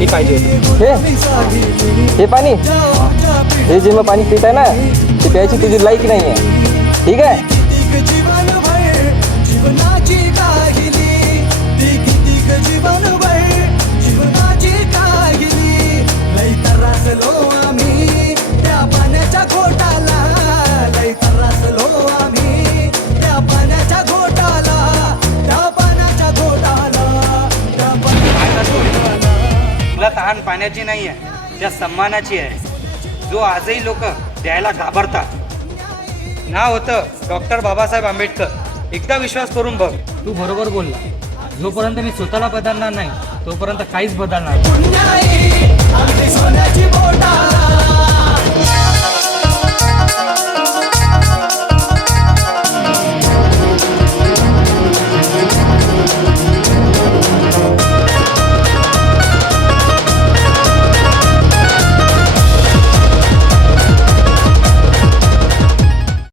पाणी पाहिजे होतं. हे पाणी, हे जे मग पाणी पित आहे ना, ते प्यायची तुझी लायकी नाही आहे. ठीक आहे. तुला तहान पाण्याची नाही आहे, त्या सन्मानाची आहे, जो आजही लोक द्यायला घाबरतात. नाव होतं डॉक्टर बाबासाहेब आंबेडकर. एकदा विश्वास करून बघ. तू बरोबर बोलला. जोपर्यंत मी स्वतःला बदलणार नाही तोपर्यंत काहीच बदलणार नाही.